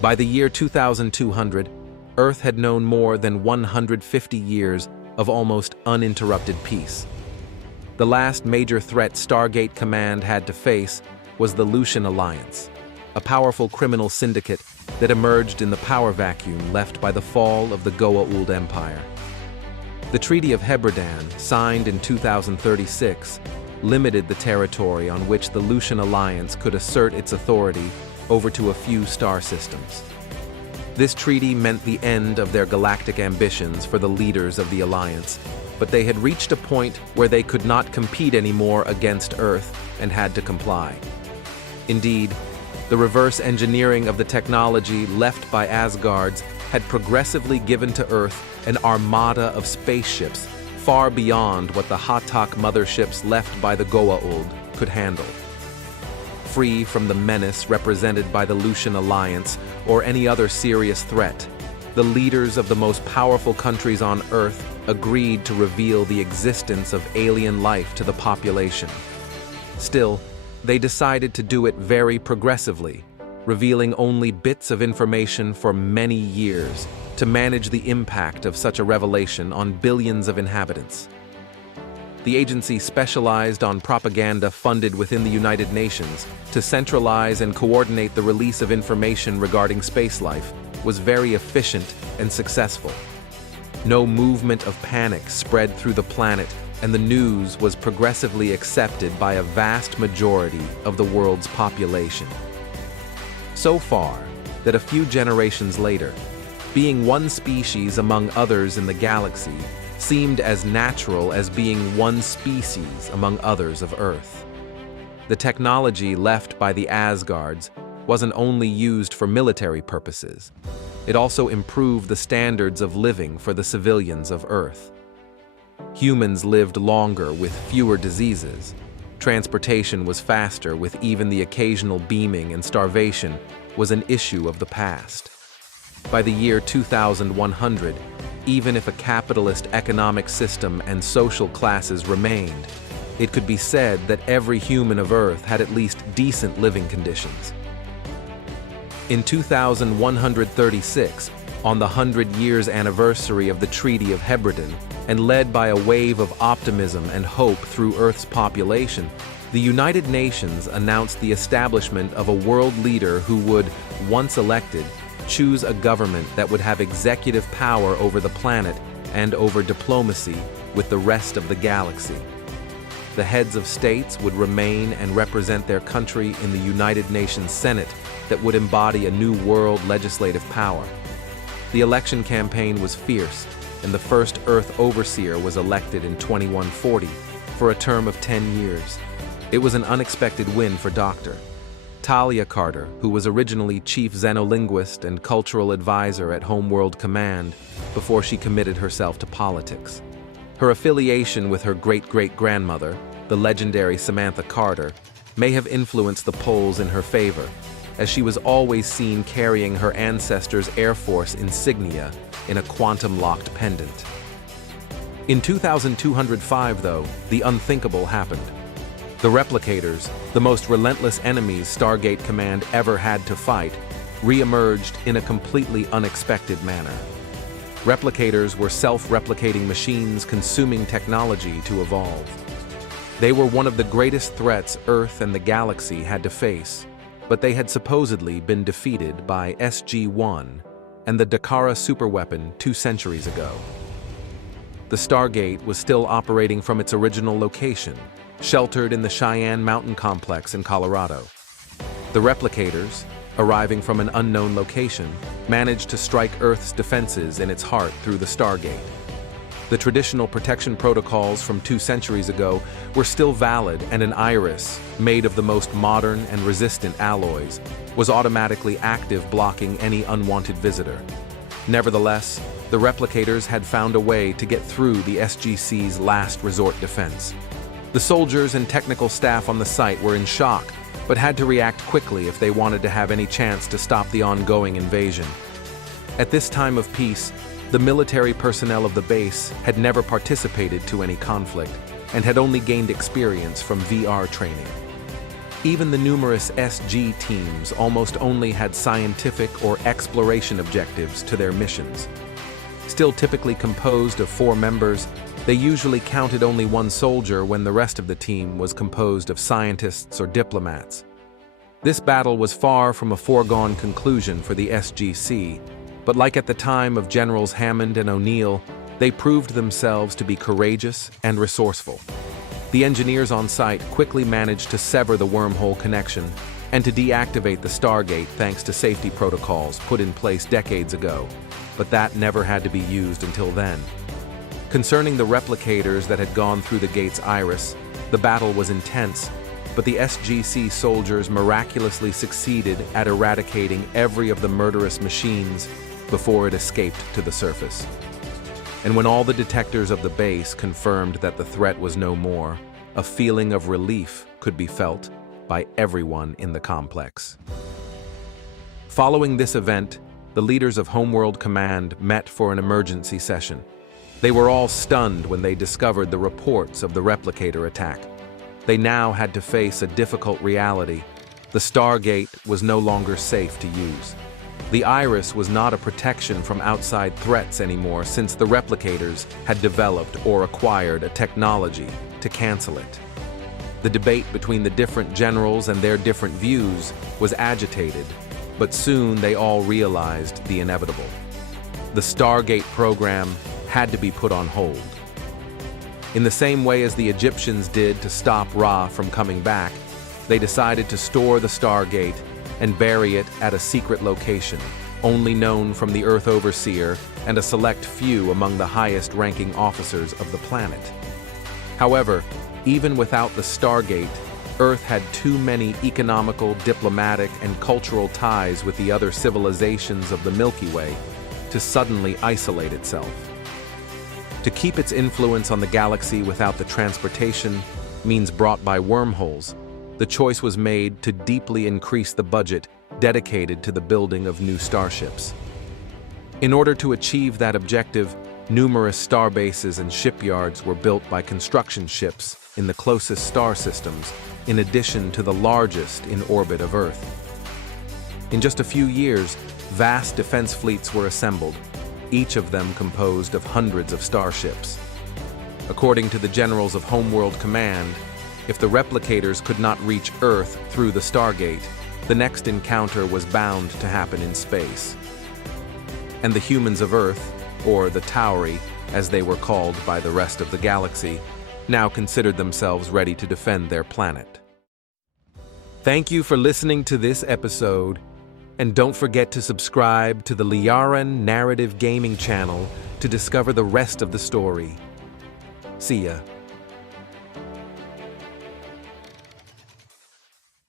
By the year 2200, Earth had known more than 150 years of almost uninterrupted peace. The last major threat Stargate Command had to face was the Liaran Alliance, a powerful criminal syndicate that emerged in the power vacuum left by the fall of the Goa'uld Empire. The Treaty of Hebridan, signed in 2036, limited the territory on which the Liaran Alliance could assert its authority over to a few star systems. This treaty meant the end of their galactic ambitions for the leaders of the Alliance, but they had reached a point where they could not compete anymore against Earth and had to comply. Indeed, the reverse engineering of the technology left by Asgards had progressively given to Earth an armada of spaceships far beyond what the Hatak motherships left by the Goa'uld could handle. Free from the menace represented by the Liaran Alliance or any other serious threat, the leaders of the most powerful countries on Earth agreed to reveal the existence of alien life to the population. Still, they decided to do it very progressively, revealing only bits of information for many years to manage the impact of such a revelation on billions of inhabitants. The agency specialized on propaganda funded within the United Nations to centralize and coordinate the release of information regarding space life was very efficient and successful. No movement of panic spread through the planet, and the news was progressively accepted by a vast majority of the world's population. So far that a few generations later, being one species among others in the galaxy seemed as natural as being one species among others of Earth. The technology left by the Asgards wasn't only used for military purposes, it also improved the standards of living for the civilians of Earth. Humans lived longer with fewer diseases. Transportation was faster, with even the occasional beaming, and starvation was an issue of the past. By the year 2100, even if a capitalist economic system and social classes remained, it could be said that every human of Earth had at least decent living conditions. In 2136, on the 100 years anniversary of the Treaty of Hebridan, and led by a wave of optimism and hope through Earth's population, the United Nations announced the establishment of a world leader who would, once elected, choose a government that would have executive power over the planet and over diplomacy with the rest of the galaxy. The heads of states would remain and represent their country in the United Nations Senate that would embody a new world legislative power. The election campaign was fierce, and the first Earth Overseer was elected in 2140 for a term of 10 years. It was an unexpected win for Dr. Talia Carter, who was originally chief xenolinguist and cultural advisor at Homeworld Command before she committed herself to politics. Her affiliation with her great-great-grandmother, the legendary Samantha Carter, may have influenced the polls in her favor, as she was always seen carrying her ancestors' Air Force insignia in a quantum-locked pendant. In 2205, though, the unthinkable happened. The Replicators, the most relentless enemies Stargate Command ever had to fight, re-emerged in a completely unexpected manner. Replicators were self-replicating machines consuming technology to evolve. They were one of the greatest threats Earth and the galaxy had to face, but they had supposedly been defeated by SG-1 and the Dakara superweapon 2 centuries ago. The Stargate was still operating from its original location, sheltered in the Cheyenne Mountain Complex in Colorado. The Replicators, arriving from an unknown location, managed to strike Earth's defenses in its heart through the Stargate. The traditional protection protocols from 2 centuries ago were still valid, and an iris, made of the most modern and resistant alloys, was automatically active, blocking any unwanted visitor. Nevertheless, the Replicators had found a way to get through the SGC's last resort defense. The soldiers and technical staff on the site were in shock, but had to react quickly if they wanted to have any chance to stop the ongoing invasion. At this time of peace, the military personnel of the base had never participated to any conflict and had only gained experience from VR training. Even the numerous SG teams almost only had scientific or exploration objectives to their missions. Still typically composed of 4 members, they usually counted only 1 soldier when the rest of the team was composed of scientists or diplomats. This battle was far from a foregone conclusion for the SGC, but like at the time of Generals Hammond and O'Neill, they proved themselves to be courageous and resourceful. The engineers on site quickly managed to sever the wormhole connection and to deactivate the Stargate thanks to safety protocols put in place decades ago, but that never had to be used until then. Concerning the replicators that had gone through the gate's iris, the battle was intense, but the SGC soldiers miraculously succeeded at eradicating every of the murderous machines before it escaped to the surface. And when all the detectors of the base confirmed that the threat was no more, a feeling of relief could be felt by everyone in the complex. Following this event, the leaders of Homeworld Command met for an emergency session. They were all stunned when they discovered the reports of the replicator attack. They now had to face a difficult reality. The Stargate was no longer safe to use. The Iris was not a protection from outside threats anymore since the replicators had developed or acquired a technology to cancel it. The debate between the different generals and their different views was agitated, but soon they all realized the inevitable. The Stargate program had to be put on hold. In the same way as the Egyptians did to stop Ra from coming back, they decided to store the Stargate and bury it at a secret location, only known from the Earth Overseer and a select few among the highest-ranking officers of the planet. However, even without the Stargate, Earth had too many economical, diplomatic, and cultural ties with the other civilizations of the Milky Way to suddenly isolate itself. To keep its influence on the galaxy without the transportation means brought by wormholes, the choice was made to deeply increase the budget dedicated to the building of new starships. In order to achieve that objective, numerous starbases and shipyards were built by construction ships in the closest star systems, in addition to the largest in orbit of Earth. In just a few years, vast defense fleets were assembled, each of them composed of hundreds of starships. According to the generals of Homeworld Command, if the replicators could not reach Earth through the Stargate, the next encounter was bound to happen in space. And the humans of Earth, or the Tauri, as they were called by the rest of the galaxy, now considered themselves ready to defend their planet. Thank you for listening to this episode, and don't forget to subscribe to the Liaran Narrative Gaming channel to discover the rest of the story. See ya.